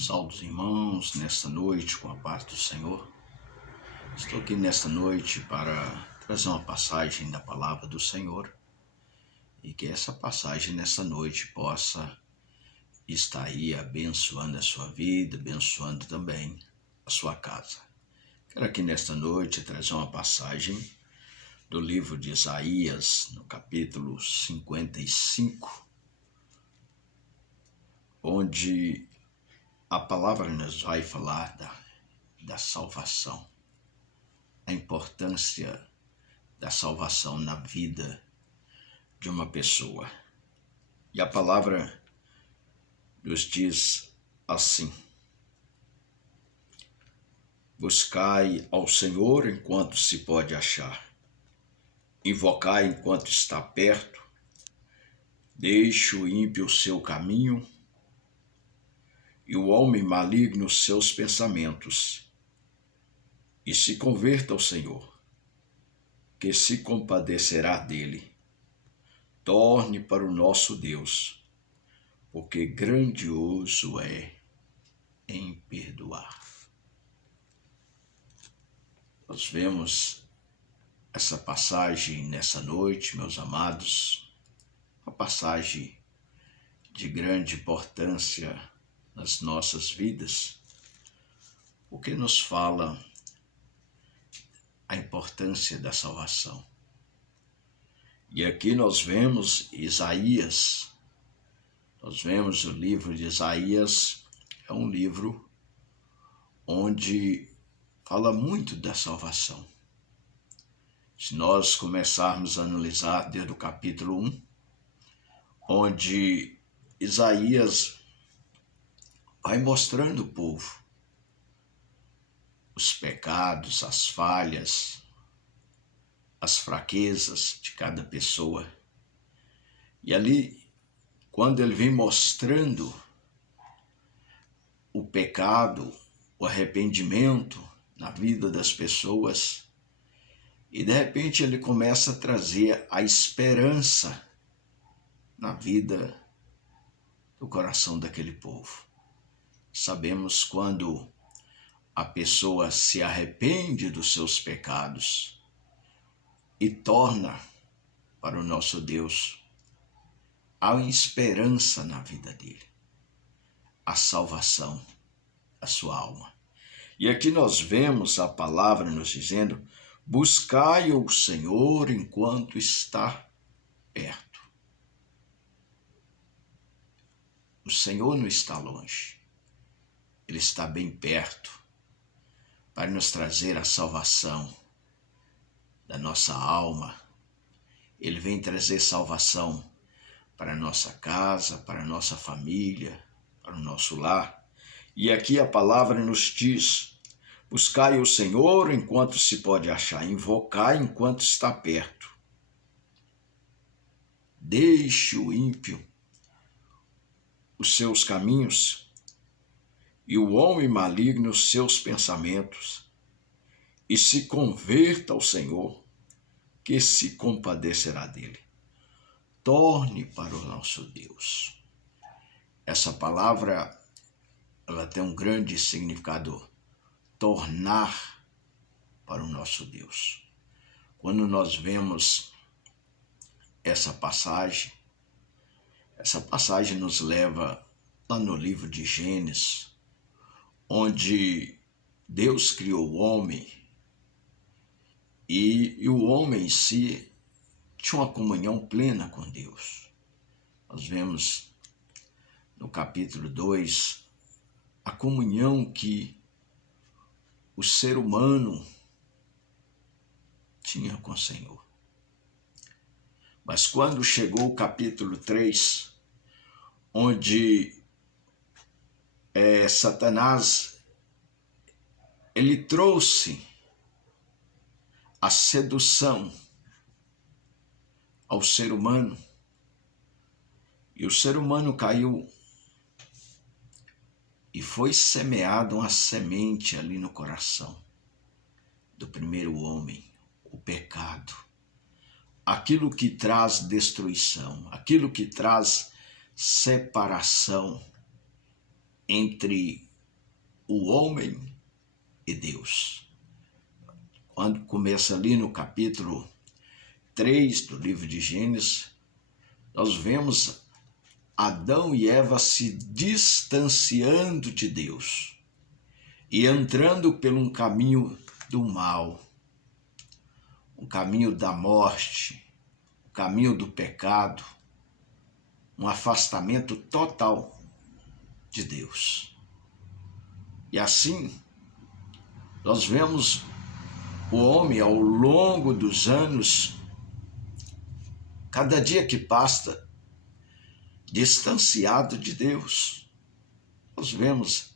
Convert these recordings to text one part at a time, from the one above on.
Salve, irmãos, nesta noite com a paz do Senhor. Estou aqui nesta noite para trazer uma passagem da palavra do Senhor e que essa passagem nesta noite possa estar aí abençoando a sua vida, abençoando também a sua casa. Quero aqui nesta noite trazer uma passagem do livro de Isaías, no capítulo 55, onde a palavra nos vai falar da salvação, a importância da salvação na vida de uma pessoa. E a palavra nos diz assim: buscai ao Senhor enquanto se pode achar, invocai enquanto está perto, deixe o ímpio o seu caminho e o homem maligno os seus pensamentos, e se converta ao Senhor, que se compadecerá dele. Torne para o nosso Deus, porque grandioso é em perdoar. Nós vemos essa passagem nessa noite, meus amados, uma passagem de grande importância nas nossas vidas, porque nos fala a importância da salvação. E aqui nós vemos Isaías, nós vemos o livro de Isaías, é um livro onde fala muito da salvação. Se nós começarmos a analisar desde o capítulo 1, onde Isaías vai mostrando o povo, os pecados, as falhas, as fraquezas de cada pessoa. E ali, quando ele vem mostrando o pecado, o arrependimento na vida das pessoas, e de repente ele começa a trazer a esperança na vida do coração daquele povo. Sabemos quando a pessoa se arrepende dos seus pecados e torna para o nosso Deus, há esperança na vida dele, a salvação da sua alma. E aqui nós vemos a palavra nos dizendo: buscai o Senhor enquanto está perto. O Senhor não está longe, Ele está bem perto para nos trazer a salvação da nossa alma. Ele vem trazer salvação para a nossa casa, para a nossa família, para o nosso lar. E aqui a palavra nos diz: buscai o Senhor enquanto se pode achar, invocai enquanto está perto. Deixe o ímpio os seus caminhos e o homem maligno os seus pensamentos, e se converta ao Senhor, que se compadecerá dele. Torne para o nosso Deus. Essa palavra, ela tem um grande significado: tornar para o nosso Deus. Quando nós vemos essa passagem nos leva lá no livro de Gênesis, onde Deus criou o homem e o homem em si tinha uma comunhão plena com Deus. Nós vemos no capítulo 2 a comunhão que o ser humano tinha com o Senhor. Mas quando chegou o capítulo 3, onde Satanás, ele trouxe a sedução ao ser humano, e o ser humano caiu, e foi semeada uma semente ali no coração do primeiro homem, o pecado. Aquilo que traz destruição, aquilo que traz separação entre o homem e Deus. Quando começa ali no capítulo 3 do livro de Gênesis, nós vemos Adão e Eva se distanciando de Deus e entrando por um caminho do mal, um caminho da morte, um caminho do pecado, um afastamento total de Deus. E assim, nós vemos o homem ao longo dos anos, cada dia que passa, distanciado de Deus. Nós vemos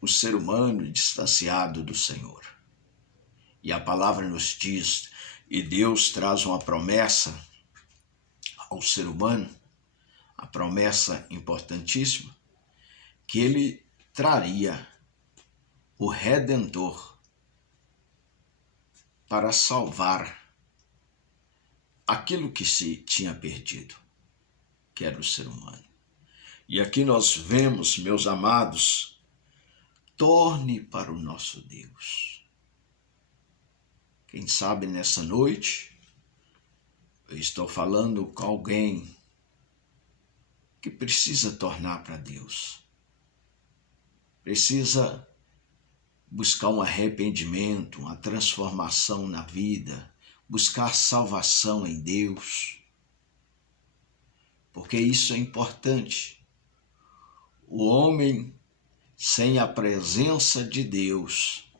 o ser humano distanciado do Senhor. E a palavra nos diz, e Deus traz uma promessa ao ser humano, a promessa importantíssima, que ele traria o Redentor para salvar aquilo que se tinha perdido, que era o ser humano. E aqui nós vemos, meus amados, torne para o nosso Deus. Quem sabe nessa noite eu estou falando com alguém que precisa tornar para Deus. Precisa buscar um arrependimento, uma transformação na vida, buscar salvação em Deus, porque isso é importante. O homem sem a presença de Deus,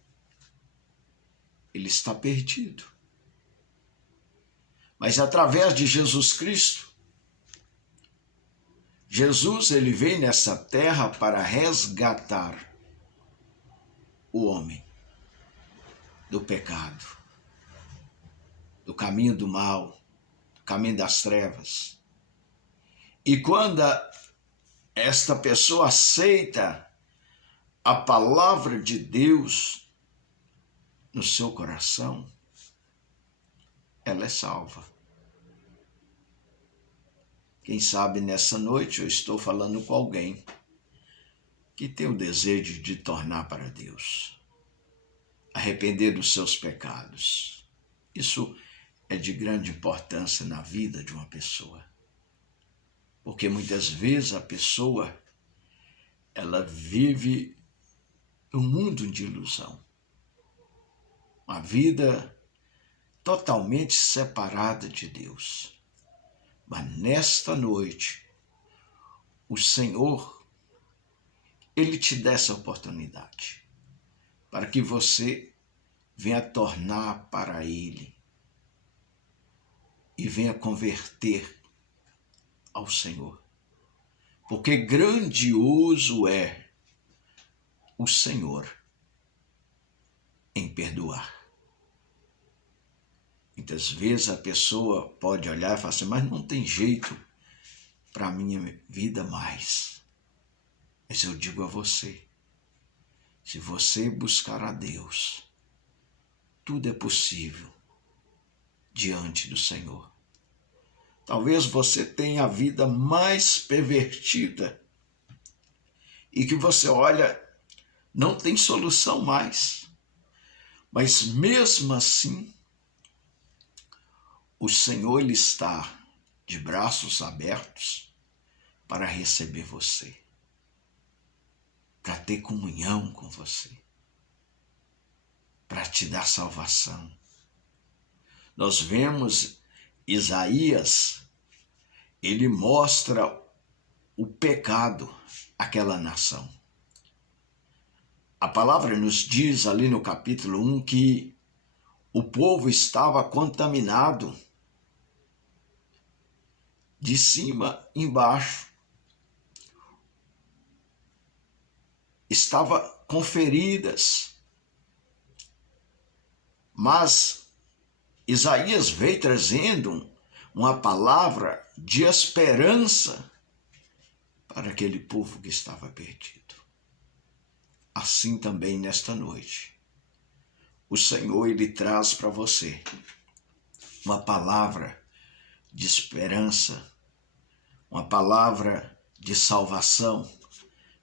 ele está perdido. Mas através de Jesus Cristo, Jesus ele veio nessa terra para resgatar o homem do pecado, do caminho do mal, do caminho das trevas. E quando esta pessoa aceita a palavra de Deus no seu coração, ela é salva. Quem sabe nessa noite eu estou falando com alguém que tem o desejo de tornar para Deus, arrepender dos seus pecados. Isso é de grande importância na vida de uma pessoa, porque muitas vezes a pessoa ela vive um mundo de ilusão, uma vida totalmente separada de Deus. Mas nesta noite, o Senhor ele te dá essa oportunidade para que você venha tornar para Ele e venha converter ao Senhor. Porque grandioso é o Senhor em perdoar. Muitas vezes a pessoa pode olhar e falar assim, mas não tem jeito para a minha vida mais. Mas eu digo a você, se você buscar a Deus, tudo é possível diante do Senhor. Talvez você tenha a vida mais pervertida e que você olha, não tem solução mais. Mas mesmo assim, o Senhor ele está de braços abertos para receber você, para ter comunhão com você, para te dar salvação. Nós vemos Isaías, ele mostra o pecado àquela nação. A palavra nos diz ali no capítulo 1 que o povo estava contaminado de cima embaixo. Estava com feridas, mas Isaías veio trazendo uma palavra de esperança para aquele povo que estava perdido. Assim também nesta noite, o Senhor ele traz para você uma palavra de esperança, uma palavra de salvação,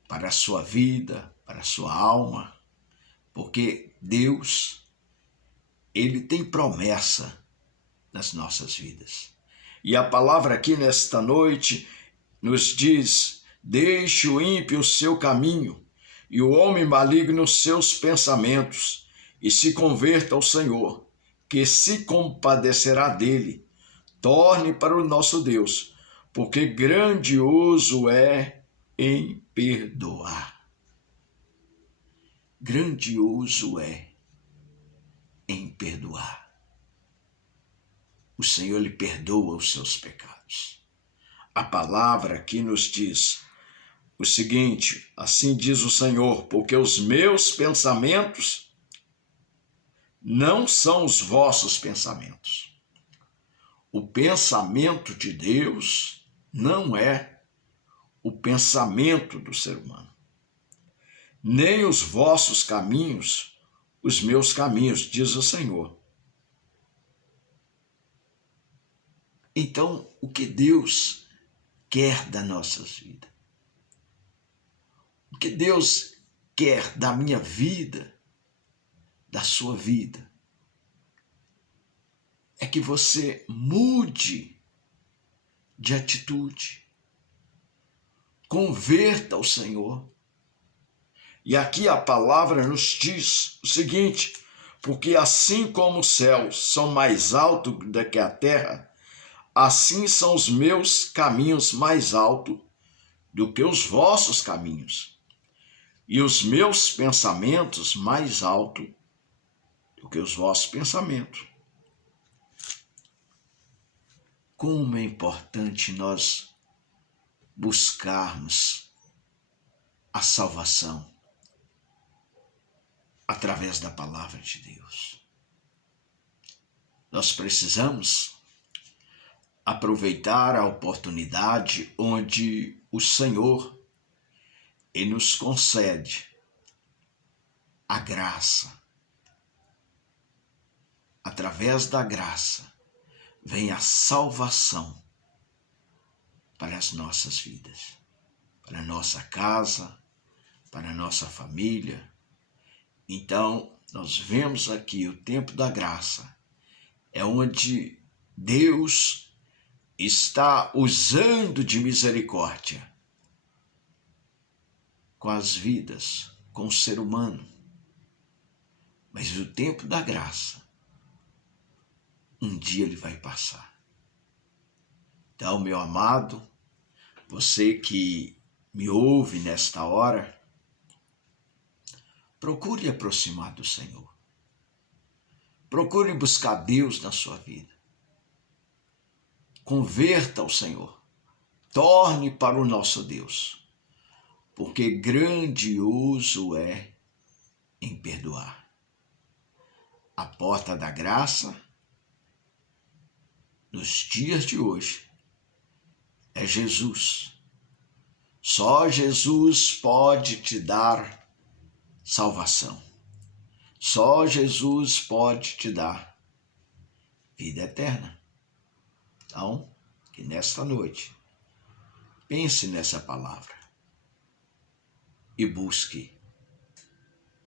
para a sua vida, para a sua alma, porque Deus, Ele tem promessa nas nossas vidas. E a palavra aqui nesta noite nos diz: deixe o ímpio o seu caminho e o homem maligno os seus pensamentos, e se converta ao Senhor, que se compadecerá dele. Torne para o nosso Deus, porque grandioso é em perdoar. Grandioso é em perdoar. O Senhor lhe perdoa os seus pecados. A palavra aqui nos diz o seguinte: assim diz o Senhor, porque os meus pensamentos não são os vossos pensamentos. O pensamento de Deus não é o pensamento do ser humano. Nem os vossos caminhos, os meus caminhos, diz o Senhor. Então, o que Deus quer das nossas vidas? O que Deus quer da minha vida, da sua vida? É que você mude de atitude, converta ao Senhor. E aqui a palavra nos diz o seguinte: porque assim como os céus são mais altos do que a terra, assim são os meus caminhos mais altos do que os vossos caminhos, e os meus pensamentos mais altos do que os vossos pensamentos. Como é importante nós buscarmos a salvação através da palavra de Deus. Nós precisamos aproveitar a oportunidade onde o Senhor Ele nos concede a graça. Através da graça vem a salvação para as nossas vidas, para a nossa casa, para a nossa família. Então, nós vemos aqui o tempo da graça, é onde Deus está usando de misericórdia com as vidas, com o ser humano. Mas o tempo da graça, um dia ele vai passar. Então, meu amado, você que me ouve nesta hora, procure aproximar do Senhor. Procure buscar Deus na sua vida. Converta ao Senhor. Torne para o nosso Deus, porque grandioso é em perdoar. A porta da graça, nos dias de hoje, é Jesus. Só Jesus pode te dar salvação. Só Jesus pode te dar vida eterna. Então, que nesta noite, pense nessa palavra e busque